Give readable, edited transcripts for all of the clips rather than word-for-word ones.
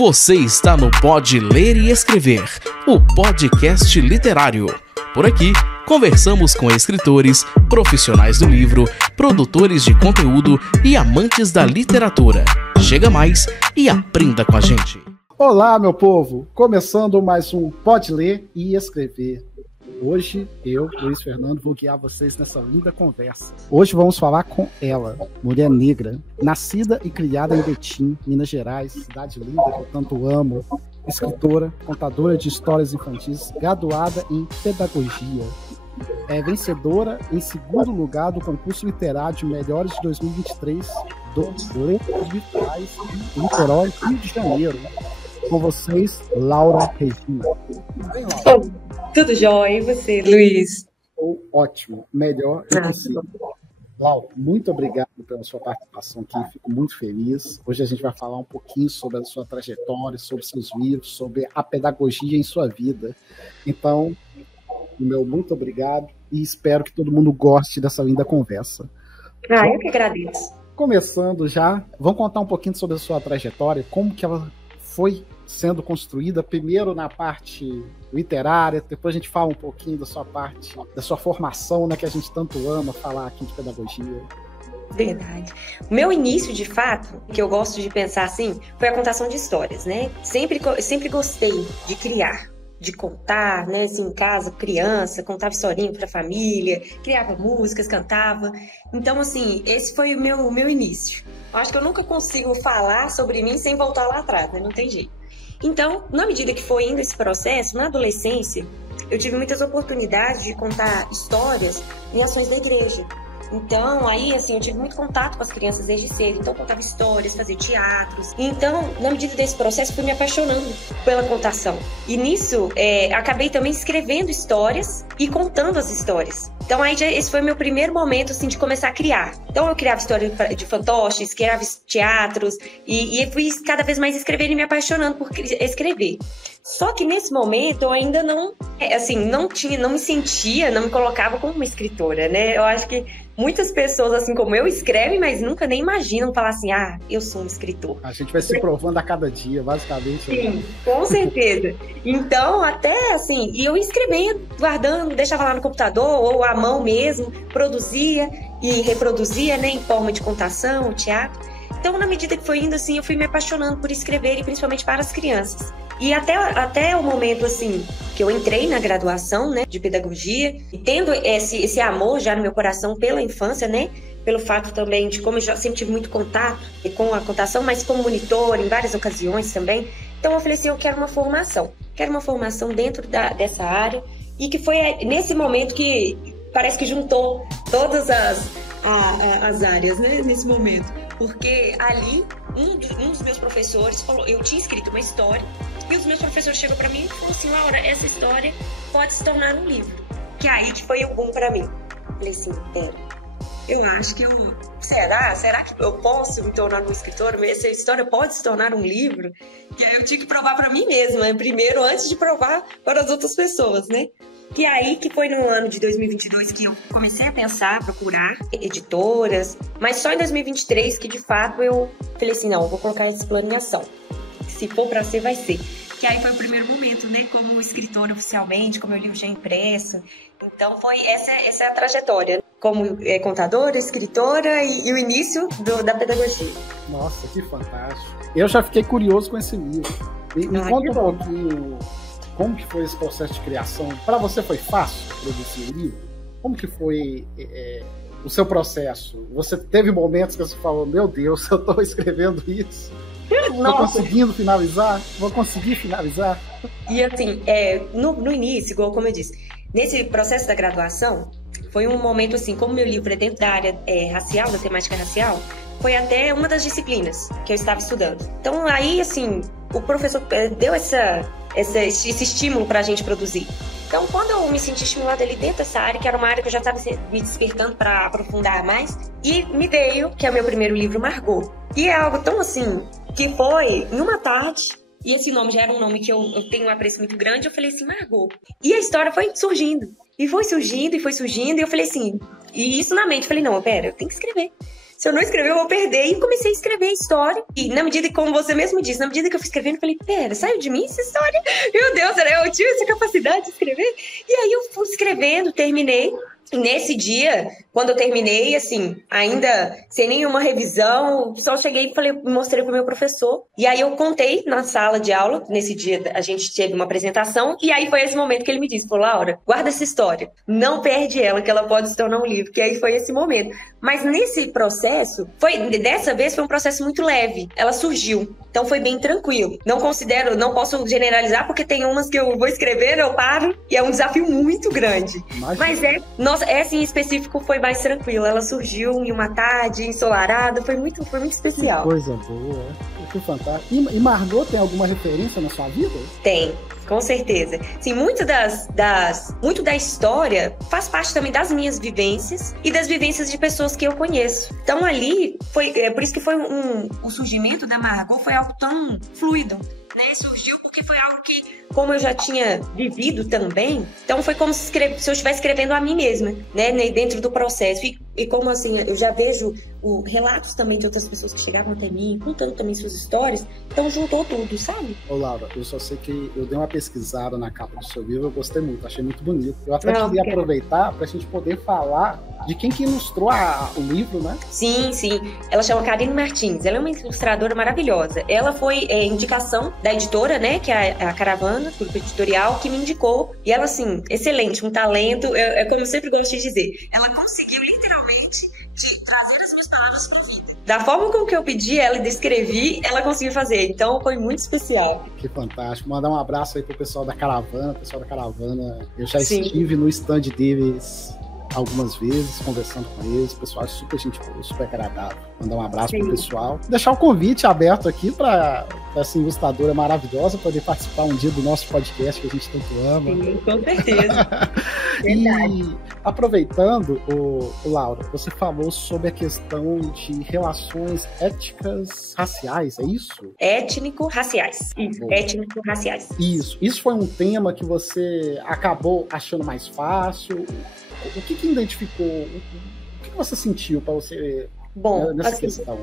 Você está no Pode Ler e Escrever, o podcast literário. Por aqui, conversamos com escritores, profissionais do livro, produtores de conteúdo e amantes da literatura. Chega mais e aprenda com a gente. Olá, meu povo! Começando mais um Pode Ler e Escrever. Hoje, eu, Luiz Fernando, vou guiar vocês nessa linda conversa. Hoje vamos falar com ela, mulher negra, nascida e criada em Betim, Minas Gerais, cidade linda que eu tanto amo, escritora, contadora de histórias infantis, graduada em pedagogia, vencedora em segundo lugar do concurso literário de melhores de 2023 do Letras Virtuais em Niterói, Rio de Janeiro. Com vocês, Laura Regina. Vem, Laura. Tudo jóia, e você, Luiz? Ótimo, melhor impossível. Laura, muito obrigado pela sua participação aqui, fico muito feliz. Hoje a gente vai falar um pouquinho sobre a sua trajetória, sobre seus livros, sobre a pedagogia em sua vida. Então, meu muito obrigado e espero que todo mundo goste dessa linda conversa. Eu que agradeço. Começando já, vamos contar um pouquinho sobre a sua trajetória, como que ela foi sendo construída, primeiro na parte literária, depois a gente fala um pouquinho da sua parte, da sua formação, né, que a gente tanto ama falar aqui de pedagogia. Verdade. O meu início, de fato, que eu gosto de pensar assim, foi a contação de histórias, né? Sempre gostei de criar, de contar, né, assim, em casa, criança, contava historinha pra família, criava músicas, cantava. Então, assim, esse foi o meu início. Eu acho que eu nunca consigo falar sobre mim sem voltar lá atrás, né? Não tem jeito. Então, na medida que foi indo esse processo, na adolescência, eu tive muitas oportunidades de contar histórias em ações da igreja. Então, aí, assim, eu tive muito contato com as crianças desde cedo. Então, eu contava histórias, fazia teatros. Então, na medida desse processo, fui me apaixonando pela contação. E nisso, acabei também escrevendo histórias e contando as histórias. Então, aí, esse foi o meu primeiro momento, assim, de começar a criar. Então, eu criava histórias de fantoches, criava teatros. E fui cada vez mais escrevendo e me apaixonando por escrever. Só que nesse momento, eu ainda não me sentia, não me colocava como uma escritora, né? Eu acho que muitas pessoas, assim como eu, escrevem, mas nunca nem imaginam falar assim, eu sou um escritor. A gente vai se provando a cada dia, basicamente. Sim, com certeza. Então, até assim, e eu escrevia, guardando, deixava lá no computador, ou à mão mesmo, produzia e reproduzia, né, em forma de contação, teatro. Então, na medida que foi indo, assim, eu fui me apaixonando por escrever, e principalmente para as crianças. E até o momento, assim, que eu entrei na graduação, né, de pedagogia, e tendo esse amor já no meu coração pela infância, né, pelo fato também de como eu já sempre tive muito contato com a contação, mas como monitora em várias ocasiões também. Então, eu falei assim, eu quero uma formação dentro dessa área, e que foi nesse momento que parece que juntou todas as áreas, né, nesse momento. Porque ali, um dos meus professores falou, eu tinha escrito uma história, e os meus professores chegou para mim e falou assim, Laura, essa história pode se tornar um livro. Que aí que foi o boom para mim. Falei assim, eu acho que será que eu posso me tornar uma escritora? Essa história pode se tornar um livro? Que aí eu tinha que provar para mim mesma, primeiro, antes de provar para as outras pessoas, né? Que aí que foi no ano de 2022 que eu comecei a pensar, a procurar editoras, mas só em 2023 que de fato eu falei assim, não, eu vou colocar esse plano em ação. Se for para ser, vai ser. Que aí foi o primeiro momento, né, como escritora oficialmente, como meu livro já é impresso. Então essa é a trajetória, como contadora, escritora e o início da pedagogia. Nossa, que fantástico. Eu já fiquei curioso com esse livro. Me conta um pouquinho como que foi esse processo de criação. Para você foi fácil produzir o livro? Como que foi o seu processo? Você teve momentos que você falou, meu Deus, eu estou escrevendo isso? Estou conseguindo finalizar? Vou conseguir finalizar? E assim, no início, igual como eu disse, nesse processo da graduação, foi um momento assim, como meu livro é dentro da área racial, da temática racial, foi até uma das disciplinas que eu estava estudando. Então aí, assim, o professor deu esse estímulo para a gente produzir. Então, quando eu me senti estimulada ali dentro dessa área, que era uma área que eu já estava me despertando para aprofundar mais, e me veio, que é o meu primeiro livro, Margot. E é algo tão assim, que foi em uma tarde, e esse nome já era um nome que eu tenho um apreço muito grande, eu falei assim, Margot. E a história foi surgindo, e foi surgindo, e eu falei assim, e isso na mente, eu falei, não, pera, eu tenho que escrever. Se eu não escrever, eu vou perder. E comecei a escrever a história. E na medida que, como você mesmo disse, na medida que eu fui escrevendo, eu falei, pera, saiu de mim essa história? Meu Deus, eu tive essa capacidade de escrever. E aí eu fui escrevendo, terminei. E nesse dia, quando eu terminei, assim, ainda sem nenhuma revisão, só cheguei e falei, mostrei pro meu professor. E aí eu contei na sala de aula, nesse dia a gente teve uma apresentação, e aí foi esse momento que ele me disse, falou, Laura, guarda essa história, não perde ela, que ela pode se tornar um livro, que aí foi esse momento. Mas nesse processo, dessa vez foi um processo muito leve, ela surgiu, então foi bem tranquilo. Não posso generalizar, porque tem umas que eu vou escrever, eu paro, e é um desafio muito grande. Mas essa em específico foi mais tranquila. Ela surgiu em uma tarde ensolarada, foi muito especial. Que coisa boa, que fantástico. E Margot tem alguma referência na sua vida? Tem, com certeza. Sim, muito da história faz parte também das minhas vivências e das vivências de pessoas que eu conheço. Então ali, por isso que foi o surgimento da Margot foi algo tão fluido. Surgiu porque foi algo que, como eu já tinha vivido também, então foi como se eu estivesse escrevendo a mim mesma, né, dentro do processo. E como assim, eu já vejo relatos também de outras pessoas que chegavam até mim, contando também suas histórias, então juntou tudo, sabe? Ô Laura, eu só sei que eu dei uma pesquisada na capa do seu livro, eu gostei muito, achei muito bonito. Eu até queria aproveitar pra gente poder falar de quem que ilustrou o livro, né? Sim. Ela chama Karine Martins, ela é uma ilustradora maravilhosa. Ela foi indicação da editora, né, que é a Caravana, grupo editorial, que me indicou. E ela, assim, excelente, um talento, é como eu sempre gosto de dizer, ela conseguiu literalmente trazer as minhas palavras para a vida. Da forma como que eu pedi, ela e descrevi, ela conseguiu fazer. Então, foi muito especial. Que fantástico. Mandar um abraço aí pro pessoal da Caravana. Eu já estive no stand deles algumas vezes, conversando com eles, pessoal super gente boa, super agradável. Mandar um abraço pro pessoal. Deixar o convite aberto aqui para essa ilustradora maravilhosa poder participar um dia do nosso podcast que a gente tanto ama. Sim, com certeza. E aproveitando, Laura, você falou sobre a questão de relações éticas raciais, é isso? Étnico-raciais. Étnico-raciais. Isso foi um tema que você acabou achando mais fácil? O que identificou? O que você sentiu para você nessa questão?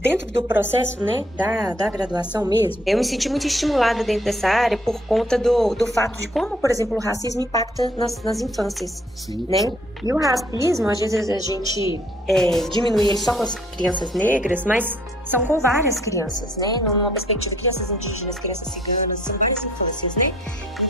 Dentro do processo, né, da graduação mesmo, eu me senti muito estimulada dentro dessa área por conta do fato de como, por exemplo, o racismo impacta nas infâncias. Sim, né? sim. E o racismo, às vezes a gente diminui ele só com as crianças negras, mas são com várias crianças, né? Numa perspectiva de crianças indígenas, crianças ciganas, são várias infâncias, né?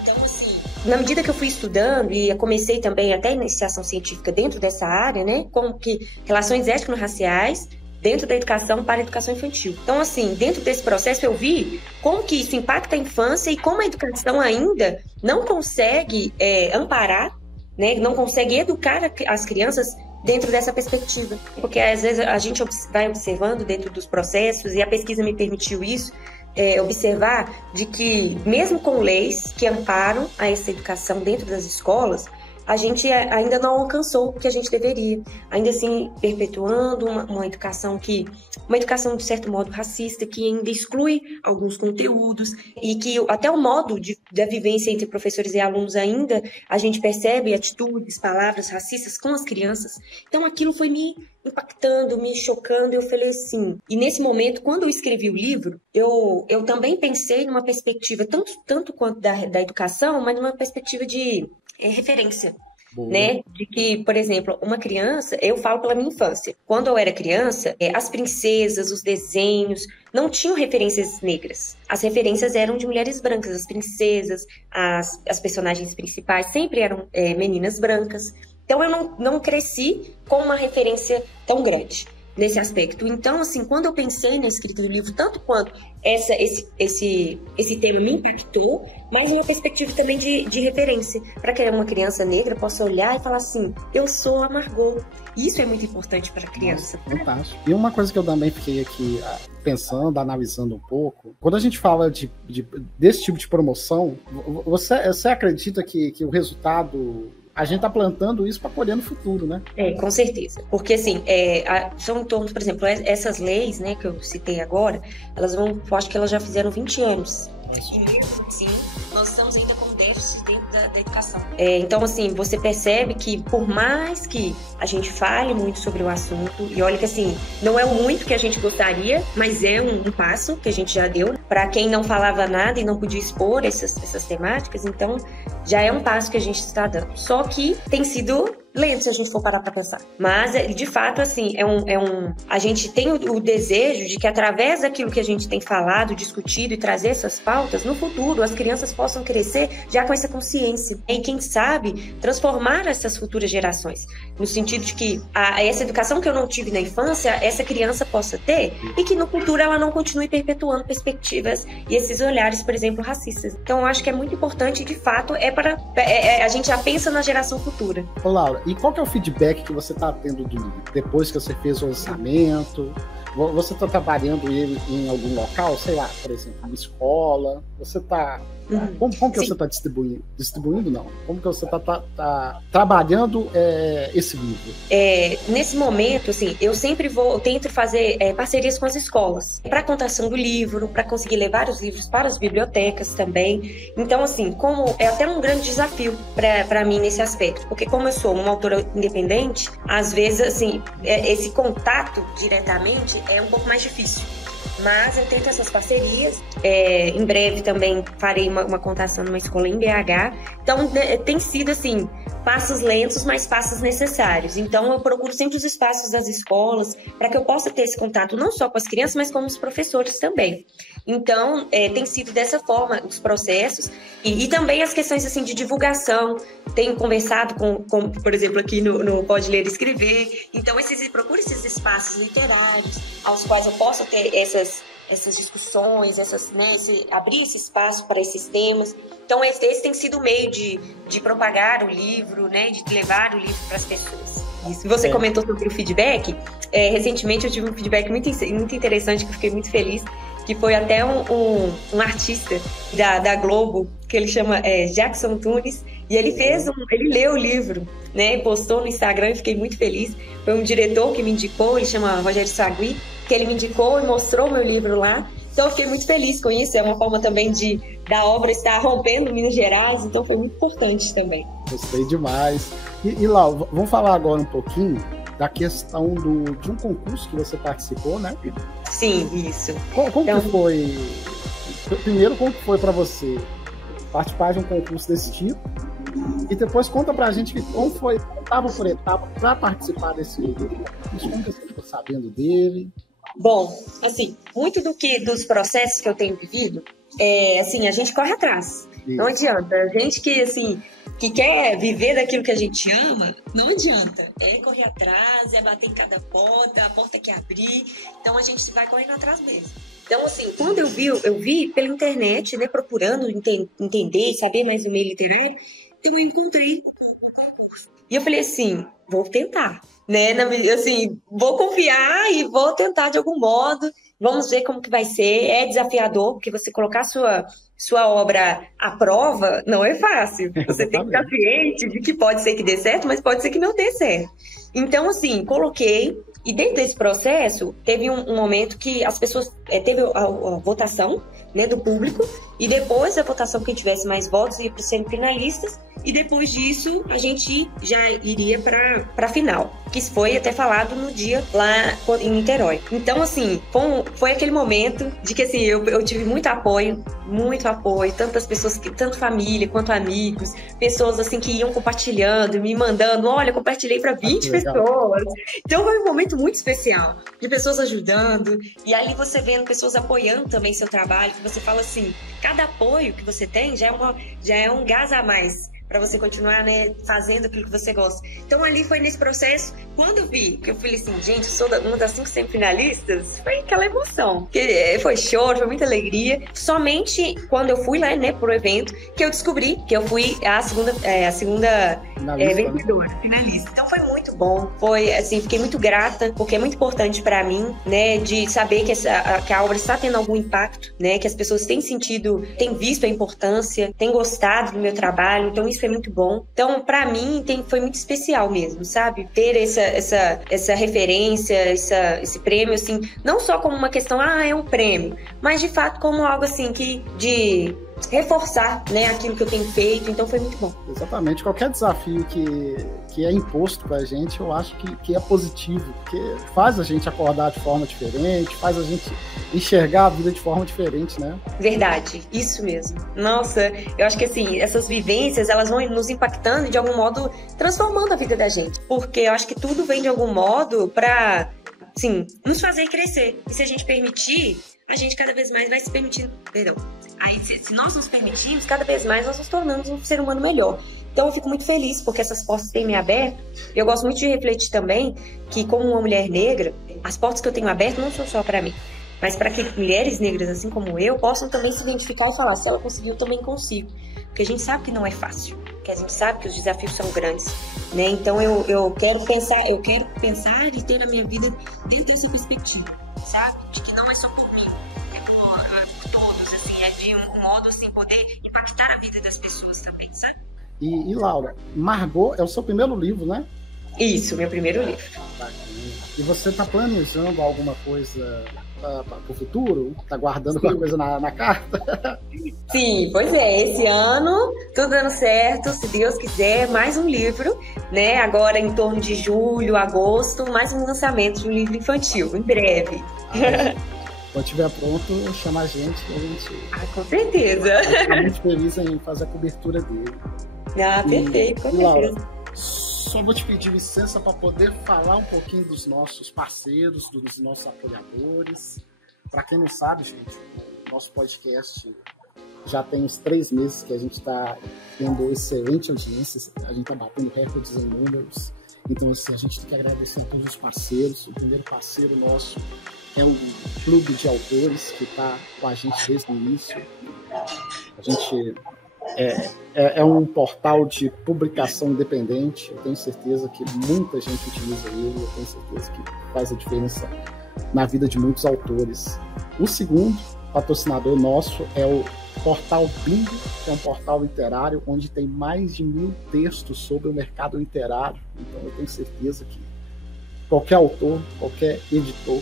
Então, assim, na medida que eu fui estudando e eu comecei também até iniciação científica dentro dessa área, né? Como que relações étnico-raciais dentro da educação para a educação infantil. Então, assim, dentro desse processo eu vi como que isso impacta a infância e como a educação ainda não consegue amparar, né? Não consegue educar as crianças dentro dessa perspectiva. Porque às vezes a gente vai observando dentro dos processos, e a pesquisa me permitiu isso, observar de que, mesmo com leis que amparam a essa educação dentro das escolas, a gente ainda não alcançou o que a gente deveria. Ainda assim, perpetuando uma educação de certo modo racista, que ainda exclui alguns conteúdos, e que até o modo da vivência entre professores e alunos ainda, a gente percebe atitudes, palavras racistas com as crianças. Então aquilo foi me impactando, me chocando, e eu falei assim. E nesse momento, quando eu escrevi o livro, eu também pensei numa perspectiva, tanto quanto da educação, mas numa perspectiva de referência, né? De que, por exemplo, uma criança, eu falo pela minha infância, quando eu era criança, as princesas, os desenhos, não tinham referências negras. As referências eram de mulheres brancas, as princesas, as personagens principais sempre eram meninas brancas. Então eu não cresci com uma referência tão grande nesse aspecto. Então, assim, quando eu pensei na escrita do livro, tanto quanto esse tema me impactou, mas uma perspectiva também de referência, para que uma criança negra possa olhar e falar assim, eu sou a Margot. Isso é muito importante para a criança. Nossa, fantástico. E uma coisa que eu também fiquei aqui pensando, analisando um pouco, quando a gente fala desse tipo de promoção, você acredita que o resultado... A gente tá plantando isso para colher no futuro, né? Com certeza. Porque, assim, são em torno, por exemplo, essas leis, né, que eu citei agora, eu acho que elas já fizeram 20 anos. Nossa. E mesmo assim, nós estamos ainda com déficit dentro da educação. Então, assim, você percebe que por mais que a gente fale muito sobre o assunto, e olha que assim, não é o muito que a gente gostaria, mas é um passo que a gente já deu. Para quem não falava nada e não podia expor essas temáticas, então já é um passo que a gente está dando. Só que tem sido lento se a gente for parar para pensar. Mas, de fato, assim, a gente tem o desejo de que através daquilo que a gente tem falado, discutido e trazer essas pautas, no futuro as crianças possam crescer já com essa consciência. E quem sabe transformar essas futuras gerações. No sentido de que essa educação que eu não tive na infância, essa criança possa ter e que no futuro ela não continue perpetuando perspectivas e esses olhares, por exemplo, racistas. Então, eu acho que é muito importante, de fato, a gente já pensa na geração futura. Ô, Laura, e qual que é o feedback que você está tendo do livro? Depois que você fez o orçamento, você está trabalhando ele em algum local, sei lá, por exemplo, uma escola? Você está... Como que você está distribuindo? Distribuindo, não. Como que você está trabalhando esse livro? Nesse momento, assim, eu sempre tento fazer parcerias com as escolas para a contação do livro, para conseguir levar os livros para as bibliotecas também. Então, assim, como é até um grande desafio para mim nesse aspecto, porque como eu sou uma autora independente, às vezes, assim, esse contato diretamente é um pouco mais difícil. Mas eu tento essas parcerias. Em breve também farei uma contação numa escola em BH. Então, tem sido, assim, passos lentos, mas passos necessários. Então, eu procuro sempre os espaços das escolas para que eu possa ter esse contato não só com as crianças, mas com os professores também. Então, tem sido dessa forma os processos. E também as questões, assim, de divulgação. Tenho conversado com por exemplo, aqui no Pode Ler e Escrever. Então, procuro esses espaços literários aos quais eu possa ter essas discussões, abrir esse espaço para esses temas. Então, esse tem sido o meio de propagar o livro, né, de levar o livro para as pessoas. Isso. Você comentou sobre o feedback. Recentemente eu tive um feedback muito interessante, que eu fiquei muito feliz, que foi até um artista da Globo, que ele chama Jackson Tunis, e ele ele leu o livro, né, postou no Instagram, e fiquei muito feliz. Foi um diretor que me indicou, ele chama Rogério Sagui, que ele me indicou e mostrou meu livro lá. Então eu fiquei muito feliz com isso, é uma forma também da obra estar rompendo Minas Gerais, então foi muito importante também. Gostei demais. E Lau, vamos falar agora um pouquinho da questão de um concurso que você participou, né? Sim, isso. Como que foi? Primeiro, como que foi para você participar de um concurso desse tipo? E depois conta pra gente como foi etapa por etapa para participar desse livro. Como que você ficou sabendo dele? Bom, assim, muito dos processos que eu tenho vivido, assim, a gente corre atrás. Isso. Não adianta. A gente que quer viver daquilo que a gente ama, não adianta. É correr atrás, é bater em cada porta, a porta quer abrir. Então a gente vai correndo atrás mesmo. Então, assim, quando eu vi pela internet, né, procurando entender e saber mais do meio literário, eu encontrei o concurso. E eu falei assim, vou tentar, né? Assim, vou confiar e vou tentar de algum modo. Vamos ver como que vai ser. É desafiador, porque você colocar sua obra à prova não é fácil. Você tem que estar ciente de que pode ser que dê certo, mas pode ser que não dê certo. Então, assim, coloquei. E dentro desse processo, teve um momento que as pessoas... teve a votação, né, do público, e depois da votação, quem tivesse mais votos ia para os semifinalistas, e depois disso, a gente já iria para a final, que foi até falado no dia lá em Niterói. Então, assim, foi aquele momento de que, assim, eu tive muito apoio, tantas pessoas, tanto família quanto amigos, pessoas, assim, que iam compartilhando, me mandando, olha, compartilhei para 20 pessoas. Então, foi um momento muito especial, de pessoas ajudando, e ali você vendo pessoas apoiando também seu trabalho, que você fala assim, cada apoio que você tem já é um gás a mais para você continuar, né, fazendo aquilo que você gosta. Então ali foi nesse processo, quando eu vi, que eu falei assim, gente, eu sou uma das 5 semifinalistas, foi aquela emoção, que foi choro, foi muita alegria. Somente quando eu fui lá, né, pro evento, que eu descobri que eu fui a segunda vencedora, finalista. Então foi muito bom, foi assim, fiquei muito grata, porque é muito importante para mim, né, de saber que a obra está tendo algum impacto, né, que as pessoas têm visto a importância, têm gostado do meu trabalho, então isso é muito bom. Então, para mim, foi muito especial mesmo, sabe? Ter essa referência, esse prêmio, assim, não só como uma questão, é um prêmio, mas de fato como algo assim de reforçar, né, aquilo que eu tenho feito, então foi muito bom. Exatamente, qualquer desafio que é imposto pra gente, eu acho que é positivo, porque faz a gente acordar de forma diferente, faz a gente enxergar a vida de forma diferente, né? Verdade, isso mesmo. Nossa, eu acho que assim, essas vivências, elas vão nos impactando e de algum modo transformando a vida da gente, porque eu acho que tudo vem de algum modo pra, assim, nos fazer crescer, e se a gente permitir, a gente cada vez mais vai se permitindo, aí se nós nos permitirmos, cada vez mais nós nos tornamos um ser humano melhor. Então eu fico muito feliz porque essas portas têm me aberto. Eu gosto muito de refletir também que, como uma mulher negra, as portas que eu tenho aberto não são só para mim, mas para que mulheres negras, assim como eu, possam também se identificar e falar, se ela conseguiu, eu também consigo. Porque a gente sabe que não é fácil, porque a gente sabe que os desafios são grandes, né? Então eu quero pensar e ter a minha vida dentro dessa perspectiva, sabe? De que não é só por mim, por todos, assim, é de um modo, assim, poder impactar a vida das pessoas também, sabe? E Laura, Margot é o seu primeiro livro, né? Isso, meu primeiro livro. E você está planejando alguma coisa para o futuro? Está guardando alguma coisa na carta? Sim, pois é. Esse ano, tudo dando certo, se Deus quiser, mais um livro, né? Agora, em torno de julho, agosto, mais um lançamento de um livro infantil, em breve. Quando estiver pronto, chama a gente. Com certeza. Estou muito feliz em fazer a cobertura dele. Perfeito, com certeza. Laura, só vou te pedir licença para poder falar um pouquinho dos nossos parceiros, dos nossos apoiadores. Para quem não sabe, gente, nosso podcast já tem uns 3 meses que a gente está tendo excelente audiência, a gente está batendo recordes em números. Então, assim, a gente tem que agradecer a todos os parceiros. O primeiro parceiro nosso é o Clube de Autores, que está com a gente desde o início. A gente é um portal de publicação independente. Eu tenho certeza que muita gente utiliza ele. Eu tenho certeza que faz a diferença na vida de muitos autores. O segundo patrocinador nosso é o portal Bingo, que é um portal literário onde tem mais de 1000 textos sobre o mercado literário. Então eu tenho certeza que qualquer autor, qualquer editor,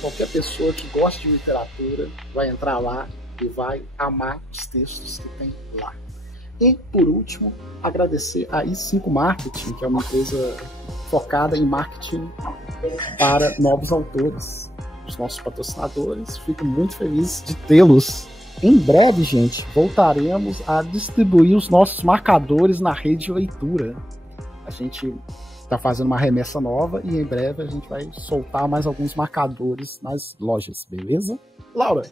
qualquer pessoa que goste de literatura vai entrar lá e vai amar os textos que tem lá. E, por último, agradecer a I5 Marketing, que é uma empresa focada em marketing para novos autores. Os nossos patrocinadores, fico muito feliz de tê-los. Em breve, gente, voltaremos a distribuir os nossos marcadores na rede de leitura. A gente está fazendo uma remessa nova e em breve a gente vai soltar mais alguns marcadores nas lojas, beleza? Laura,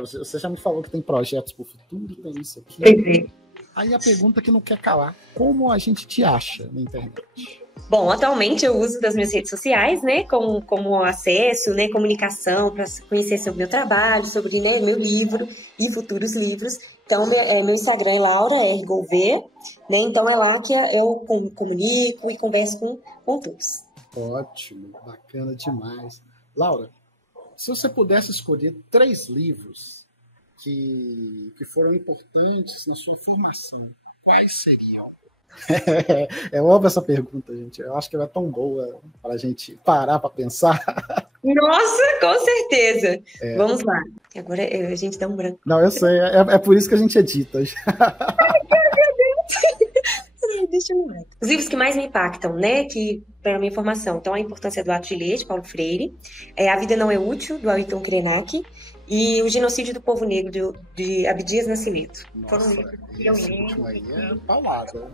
você já me falou que tem projetos para o futuro, tem isso aqui. Entendi. Aí a pergunta que não quer calar, como a gente te acha na internet? Bom, atualmente eu uso das minhas redes sociais, né, como acesso, né, comunicação, para conhecer sobre meu trabalho, sobre, né, meu livro e futuros livros. Então, meu Instagram é Laura R. Gouveia, né, então é lá que eu comunico e converso com todos. Ótimo, bacana demais. Laura, se você pudesse escolher 3 livros que foram importantes na sua formação, quais seriam? É óbvio essa pergunta, gente. Eu acho que ela é tão boa para a gente parar para pensar. Nossa, com certeza. Vamos lá. Agora a gente dá um branco. Não, eu sei. É por isso que a gente edita. Deixa eu ver. Os livros que mais me impactam, né, que para minha formação. Então, A Importância do Ato de Ler, de Paulo Freire. A Vida Não é Útil, do Ailton Krenak. E O Genocídio do Povo Negro, de Abdias Nascimento. Nossa, esse último aí é paulada.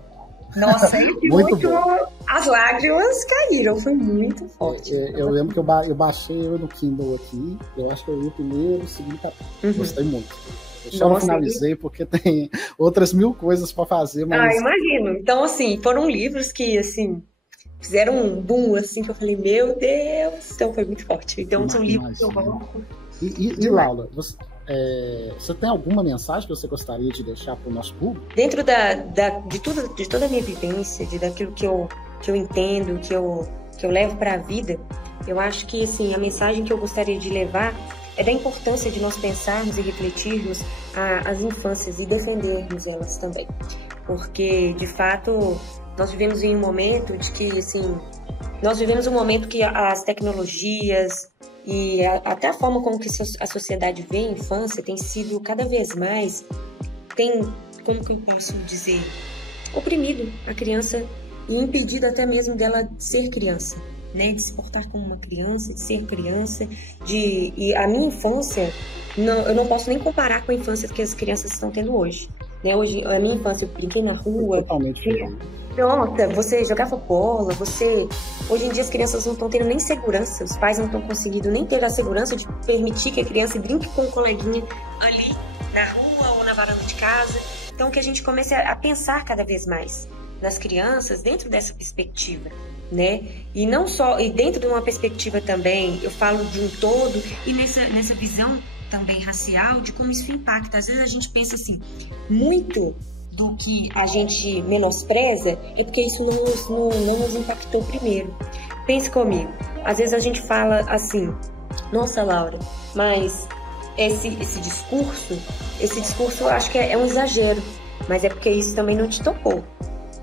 Nossa, muito bom. As lágrimas caíram, foi muito forte. Eu lembro que eu baixei no Kindle aqui, eu acho que eu li o primeiro, o segundo capítulo. Gostei muito. Eu só não finalizei porque tem outras 1000 coisas para fazer. Mas... imagino. Então, assim, foram livros que, assim, fizeram um boom, assim, que eu falei, meu Deus, então foi muito forte. Então, são livros que eu amo. E Laura, você tem alguma mensagem que você gostaria de deixar para o nosso público? Dentro de toda a minha vivência, daquilo que eu entendo, que eu levo para a vida, eu acho que, assim, a mensagem que eu gostaria de levar é da importância de nós pensarmos e refletirmos as infâncias e defendermos elas também. Porque, de fato, nós vivemos em um momento de que, assim, Nós vivemos um momento que as tecnologias e até a forma como que a sociedade vê a infância tem sido cada vez mais, como que eu posso dizer, oprimido a criança e impedido até mesmo dela ser criança, né? De se portar como uma criança, de ser criança, e a minha infância, eu não posso nem comparar com a infância que as crianças estão tendo hoje. Né? Hoje, a minha infância, eu brinquei na rua. Totalmente diferente. Nossa, você jogava bola, Hoje em dia as crianças não estão tendo nem segurança, os pais não estão conseguindo nem ter a segurança de permitir que a criança brinque com um coleguinha ali na rua ou na varanda de casa. Então que a gente comece a pensar cada vez mais nas crianças dentro dessa perspectiva, né? E não só, e dentro de uma perspectiva também, eu falo de um todo, e nessa visão também racial, de como isso impacta. Às vezes a gente pensa assim, muito do que a gente menospreza é porque isso não nos impactou primeiro. Pense comigo, às vezes a gente fala assim, nossa, Laura, mas esse discurso eu acho que é um exagero, mas é porque isso também não te tocou,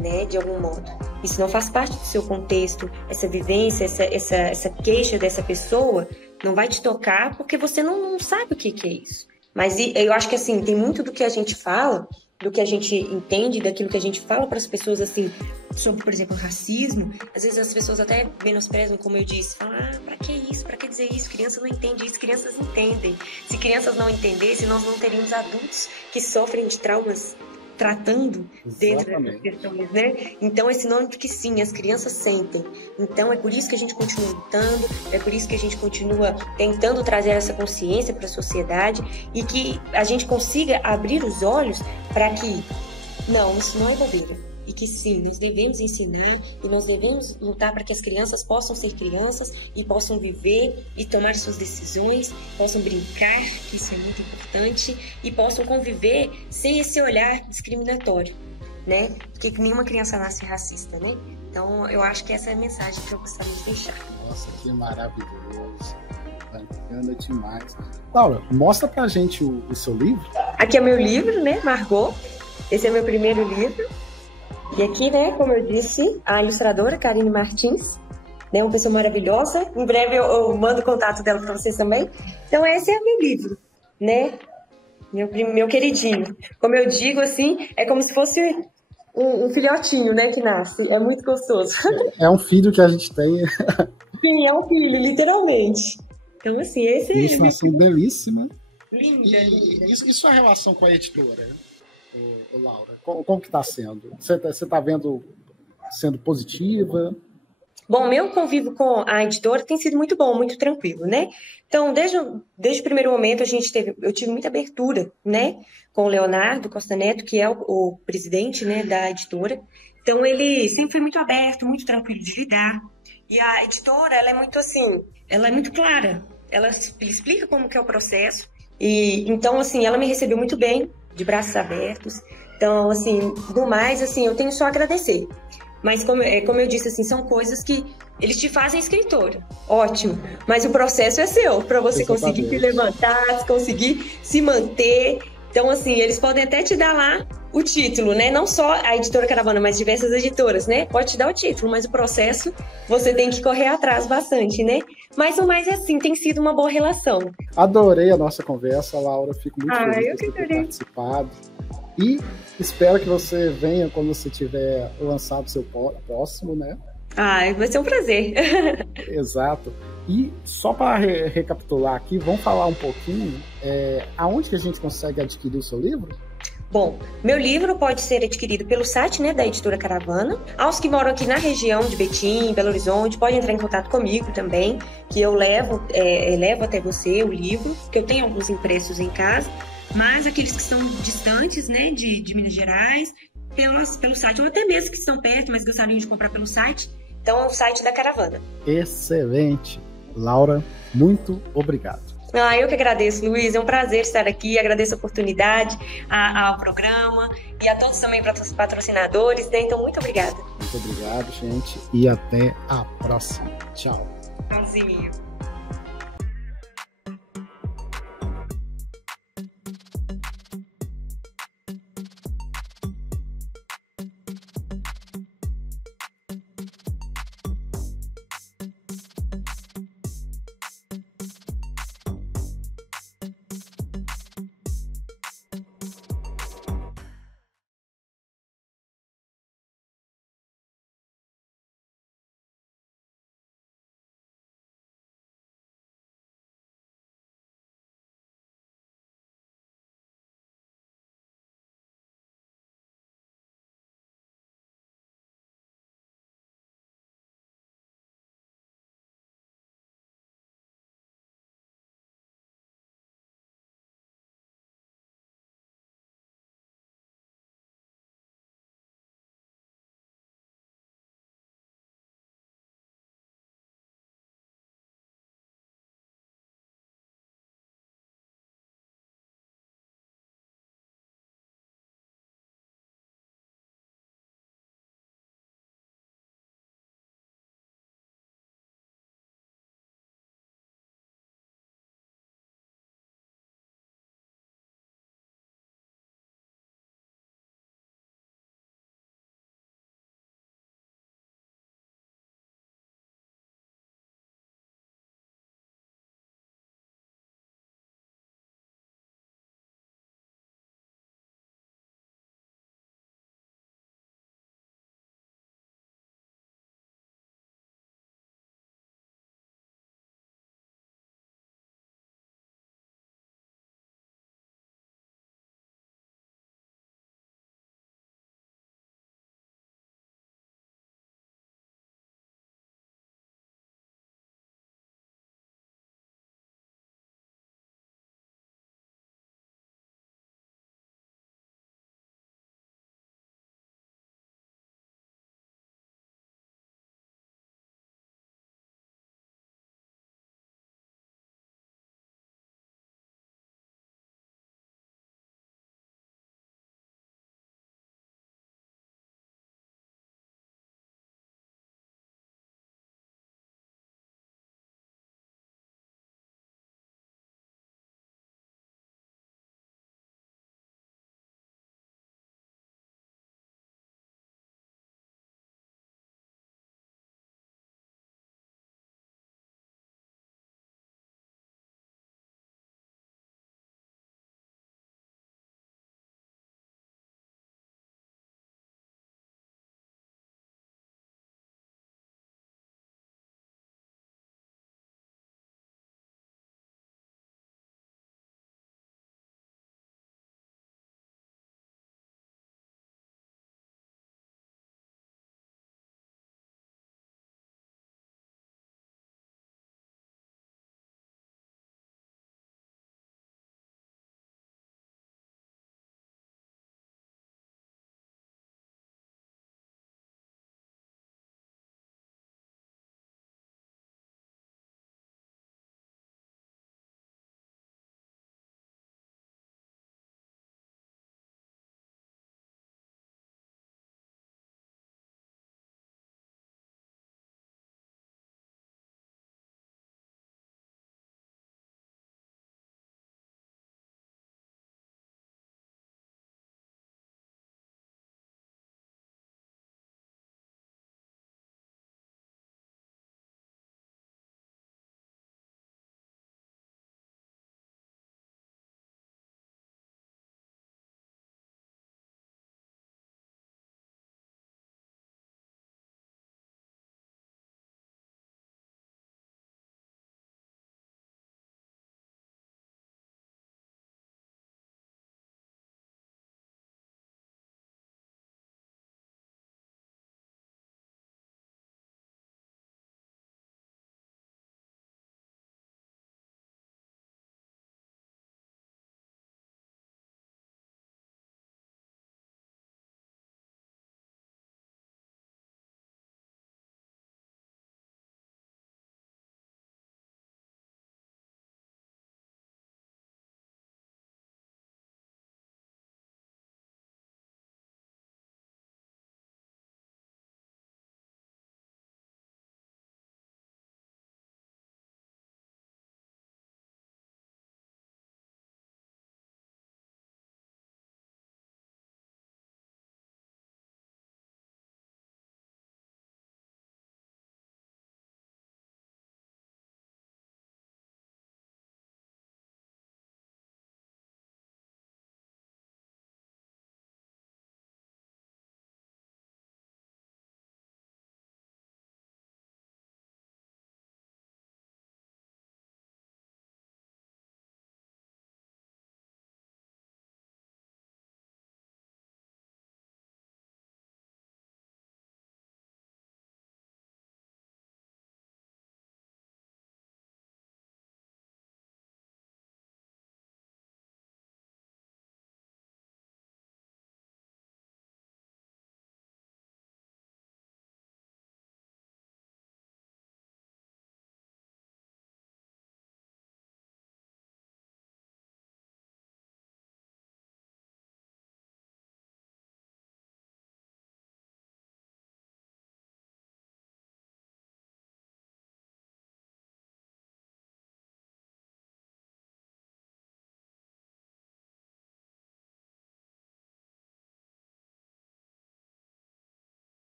né, de algum modo. Isso não faz parte do seu contexto, essa vivência, essa queixa dessa pessoa não vai te tocar porque você não sabe o que é isso. Mas eu acho que assim, tem muito do que a gente fala, do que a gente entende, daquilo que a gente fala para as pessoas, assim, sobre, por exemplo, racismo. Às vezes as pessoas até menosprezam, como eu disse, falam, pra que isso, pra que dizer isso, criança não entende isso, crianças entendem. Se crianças não entendessem, nós não teríamos adultos que sofrem de traumas tratando dentro dessas questões, né? Então é sinônimo de que sim, as crianças sentem. Então é por isso que a gente continua lutando, é por isso que a gente continua tentando trazer essa consciência para a sociedade e que a gente consiga abrir os olhos para que, não, isso não é bobeira. E que sim, nós devemos ensinar e nós devemos lutar para que as crianças possam ser crianças e possam viver e tomar suas decisões, possam brincar, que isso é muito importante, e possam conviver sem esse olhar discriminatório, né? Porque nenhuma criança nasce racista, né? Então, eu acho que essa é a mensagem que eu gostaria de deixar. Nossa, que maravilhoso. Bacana demais. Laura, mostra pra gente o seu livro. Aqui é meu livro, né? Margot. Esse é meu primeiro livro. E aqui, né, como eu disse, a ilustradora Karine Martins, né, uma pessoa maravilhosa. Em breve eu mando o contato dela para vocês também. Então esse é meu livro, né, meu queridinho. Como eu digo, assim, é como se fosse um filhotinho, né, que nasce. É muito gostoso. É um filho que a gente tem. Sim, é um filho, literalmente. Então, assim, esse é... Ilustração belíssima. Linda. E sua relação com a editora? Laura, como que está sendo? Você está vendo sendo positiva? Bom, meu convívio com a editora tem sido muito bom, muito tranquilo, né? Então, desde o primeiro momento, eu tive muita abertura, né? Com o Leonardo Costa Neto, que é o presidente, né, da editora. Então, ele sempre foi muito aberto, muito tranquilo de lidar. E a editora, ela é muito assim, ela é muito clara. Ela explica como que é o processo. E então, assim, ela me recebeu muito bem, de braços abertos. Então, assim, do mais, assim, eu tenho só a agradecer. Mas, como eu disse, assim, são coisas que eles te fazem escritora. Ótimo. Mas o processo é seu, para você conseguir se levantar, conseguir se manter. Então, assim, eles podem até te dar lá o título, né? Não só a Editora Caravana, mas diversas editoras, né? Pode te dar o título, mas o processo você tem que correr atrás bastante, né? Mas o mais é assim, tem sido uma boa relação. Adorei a nossa conversa, Laura. Fico muito feliz de ter participado. E espero que você venha quando você tiver lançado o seu próximo, né? Vai ser um prazer. Exato. E só para recapitular aqui, vamos falar um pouquinho aonde que a gente consegue adquirir o seu livro? Bom, meu livro pode ser adquirido pelo site, né, da Editora Caravana. Aos que moram aqui na região de Betim, Belo Horizonte, podem entrar em contato comigo também, que eu levo até você o livro, que eu tenho alguns impressos em casa. Mas aqueles que estão distantes, né, de Minas Gerais, pelo site, ou até mesmo que estão perto, mas gostariam de comprar pelo site, então é o site da Caravana. Excelente. Laura, muito obrigado. Eu que agradeço, Luiz. É um prazer estar aqui. Agradeço a oportunidade ao programa e a todos também patrocinadores, né? Então, muito obrigada. Muito obrigado, gente. E até a próxima. Tchau. Tchauzinho.